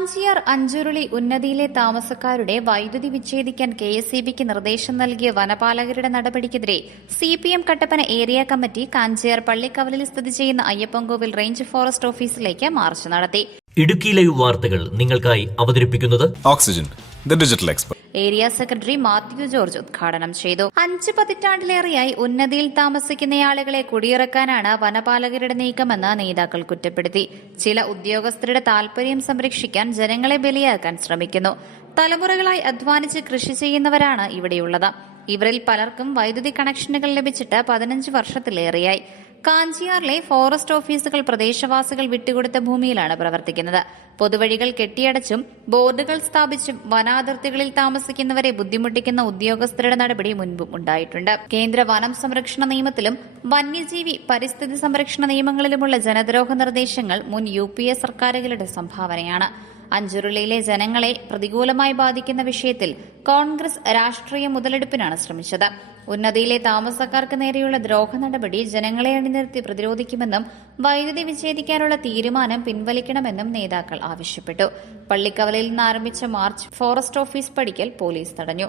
കാഞ്ചിയാർ അഞ്ചുരുളി ഉന്നതിയിലെ താമസക്കാരുടെ വൈദ്യുതി വിച്ഛേദിക്കാൻ കെഎസ്ഇബിക്ക് നിർദ്ദേശം നൽകിയ വനപാലകരുടെ നടപടിക്കെതിരെ CPM Kattappana area committee Kanchiyar പള്ളിക്കവലിൽ സ്ഥിതി ചെയ്യുന്ന അയ്യപ്പൻകോവിൽ റേഞ്ച് ഫോറസ്റ്റ് ഓഫീസിലേക്ക് മാർച്ച് നടത്തി. ഇടുക്കി ലൈവ് വാർത്തകൾ നിങ്ങൾക്കായി അവതരിപ്പിക്കുന്നത് oxygen, the digital expert. Area secretary Mathew George ഉദ്ഘാടനം ചെയ്തു. 5 പതിറ്റാണ്ടിലേറെയായി ഉന്നതിയിൽ താമസിക്കുന്നയാളുകളെ കുടിയിറക്കാനാണ് വനപാലകരുടെ നീക്കമെന്ന് നേതാക്കൾ കുറ്റപ്പെടുത്തി. ചില ഉദ്യോഗസ്ഥരുടെ താൽപര്യം സംരക്ഷിക്കാൻ ജനങ്ങളെ ബലിയാക്കാൻ ശ്രമിക്കുന്നു. തലമുറകളായി അധ്വാനിച്ച് കൃഷി ചെയ്യുന്നവരാണ് ഇവിടെയുള്ളത്. ഇവരിൽ പലർക്കും വൈദ്യുതി കണക്ഷനുകൾ ലഭിച്ചിട്ട് 15 വർഷത്തിലേറെയായി. കാഞ്ചിയാറിലെ ഫോറസ്റ്റ് ഓഫീസുകൾ പ്രദേശവാസികൾ വിട്ടുകൊടുത്ത ഭൂമിയിലാണ് പ്രവർത്തിക്കുന്നത്. പൊതുവഴികൾ കെട്ടിയടച്ചും ബോർഡുകൾ സ്ഥാപിച്ചും വനാതിർത്തികളിൽ താമസിക്കുന്നവരെ ബുദ്ധിമുട്ടിക്കുന്ന ഉദ്യോഗസ്ഥരുടെ നടപടി മുൻപും ഉണ്ടായിട്ടുണ്ട്. കേന്ദ്ര വനം സംരക്ഷണ നിയമത്തിലും വന്യജീവി പരിസ്ഥിതി സംരക്ഷണ നിയമങ്ങളിലുമുള്ള ജനദ്രോഹ നിർദ്ദേശങ്ങൾ മുൻ UPA സർക്കാരുകളുടെ സംഭാവനയാണ്. അഞ്ചുരുളിയിലെ ജനങ്ങളെ പ്രതികൂലമായി ബാധിക്കുന്ന വിഷയത്തിൽ കോൺഗ്രസ് രാഷ്ട്രീയ മുതലെടുപ്പിനാണ് ശ്രമിച്ചത്. ഉന്നതിയിലെ താമസക്കാർക്ക് നേരെയുള്ള ദ്രോഹ നടപടി ജനങ്ങളെ അണിനിരത്തി പ്രതിരോധിക്കുമെന്നും വൈദ്യുതി വിച്ഛേദിക്കാനുള്ള തീരുമാനം പിൻവലിക്കണമെന്നും നേതാക്കൾ ആവശ്യപ്പെട്ടു. പള്ളിക്കവലയിൽ നിന്ന് ആരംഭിച്ച മാർച്ച് ഫോറസ്റ്റ് ഓഫീസ് പടിക്കൽ പോലീസ് തടഞ്ഞു.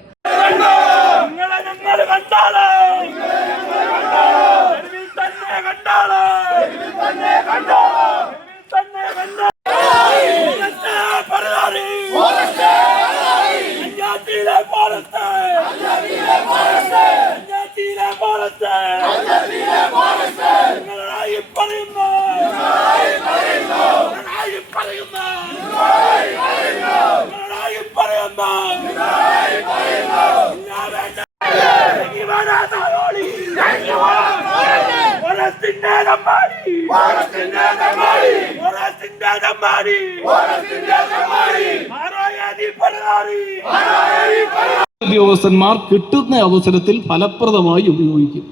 ഉദ്യോഗസ്ഥന്മാർ കിട്ടുന്ന അവസരത്തിൽ ഫലപ്രദമായി ഉപയോഗിക്കും.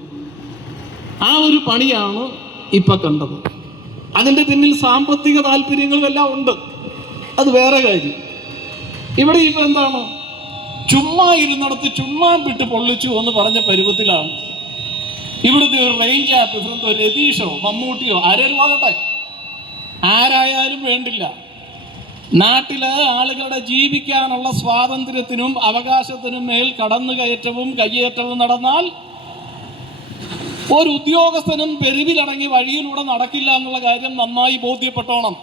ആ ഒരു പണിയാണ് ഇപ്പൊ കണ്ടത്. അതിന്റെ പിന്നിൽ സാമ്പത്തിക താല്പര്യങ്ങളും എല്ലാം ഉണ്ട്, അത് വേറെ കാര്യം. ഇവിടെ ഇപ്പൊ എന്താണ്, ചുമ്മാ ഇരുന്നിടത്ത് ചുണ്ണാമ്പിട്ട് പൊള്ളിച്ചു എന്ന് പറഞ്ഞ പരുവത്തിലാണ് ഇവിടുത്തെ ഒരു റേഞ്ച് ഓഫീസർ, ഒരു രതീഷോ മമ്മൂട്ടിയോ ആരായിട്ട് ആരായാലും വേണ്ടില്ല, നാട്ടിലെ ആളുകളുടെ ജീവിക്കാനുള്ള സ്വാതന്ത്ര്യത്തിനും അവകാശത്തിനും മേൽ കടന്നുകയറ്റവും കയ്യേറ്റവും നടന്നാൽ ഒരു ഉദ്യോഗസ്ഥനും പെരുവിലടങ്ങി വഴിയിലൂടെ നടക്കില്ല എന്നുള്ള കാര്യം നന്നായി ബോധ്യപ്പെട്ടോണം.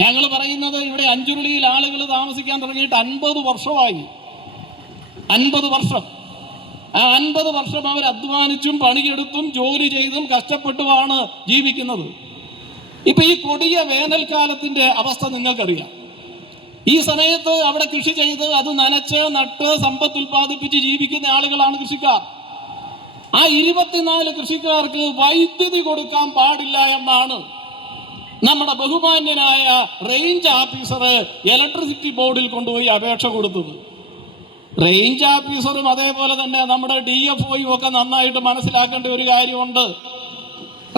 ഞങ്ങൾ പറയുന്നത് ഇവിടെ അഞ്ചുരുളിയിൽ ആളുകൾ താമസിക്കാൻ തുടങ്ങിയിട്ട് 50 വർഷമായി. 50 വർഷം. ആ 50 വർഷം അവർ അധ്വാനിച്ചും പണിയെടുത്തും ജോലി ചെയ്തും കഷ്ടപ്പെട്ടുമാണ് ജീവിക്കുന്നത്. ഇപ്പൊ ഈ കൊടിയ വേനൽക്കാലത്തിന്റെ അവസ്ഥ നിങ്ങൾക്കറിയാം. ഈ സമയത്ത് അവിടെ കൃഷി ചെയ്ത് അത് നനച്ച് നട്ട് സമ്പത്ത് ഉൽപ്പാദിപ്പിച്ച് ജീവിക്കുന്ന ആളുകളാണ് കൃഷിക്കാർ. ആ 24 കൃഷിക്കാർക്ക് വൈദ്യുതി കൊടുക്കാൻ പാടില്ല എന്നാണ് നമ്മുടെ ബഹുമാന്യനായ റേഞ്ച് ഓഫീസർ ഇലക്ട്രിസിറ്റി ബോർഡിൽ കൊണ്ടുപോയി അപേക്ഷ കൊടുത്തത്. റേഞ്ച് ഓഫീസറും അതേപോലെ തന്നെ നമ്മുടെ DFOയും ഒക്കെ നന്നായിട്ട് മനസ്സിലാക്കേണ്ട ഒരു കാര്യമുണ്ട്.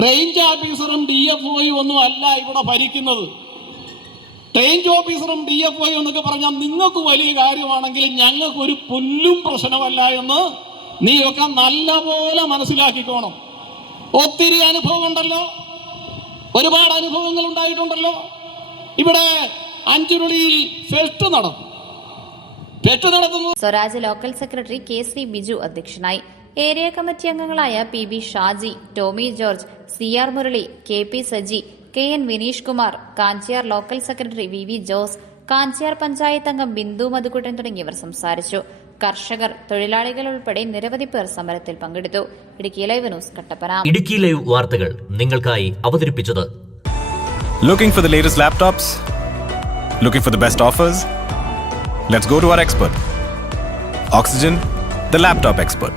റേഞ്ച് ഓഫീസറും DFOയും ഒന്നും അല്ല ഇവിടെ ഭരിക്കുന്നത്. റേഞ്ച് ഓഫീസറും DFOയും എന്നൊക്കെ പറഞ്ഞാൽ നിങ്ങൾക്ക് വലിയ കാര്യമാണെങ്കിൽ ഞങ്ങൾക്ക് ഒരു പുല്ലും പ്രശ്നമല്ല എന്ന് നീയൊക്കെ നല്ലപോലെ മനസ്സിലാക്കിക്കോണം. ഒത്തിരി അനുഭവം ഉണ്ടല്ലോ, ഒരുപാട് അനുഭവങ്ങൾ ഉണ്ടായിട്ടുണ്ടല്ലോ. ഇവിടെ അഞ്ചുരുളിയിൽ ഫെസ്റ്റ് നടത്തുന്നു. Swaraj local secretary KC Biju അധ്യക്ഷനായി. ഏരിയ കമ്മിറ്റി അംഗങ്ങളായ PB Shaji, Tommy George, CR Murali, KP Saji, KN Vineesh Kumar, Kanchiyar local secretary VV Jose, Kanchiyar panchayat അംഗം ബിന്ദു മധുക്കുട്ടൻ തുടങ്ങിയവർ സംസാരിച്ചു. കർഷകർ, തൊഴിലാളികൾ ഉൾപ്പെടെ നിരവധി പേർ സമരത്തിൽ പങ്കെടുത്തു. Idukki live news Kattappana. Idukki live വാർത്തകൾ നിങ്ങൾക്കായി അവതരിപ്പിച്ചത് Looking for the latest laptops? Looking for the best offers? Let's go to our expert. Oxygen, the laptop expert.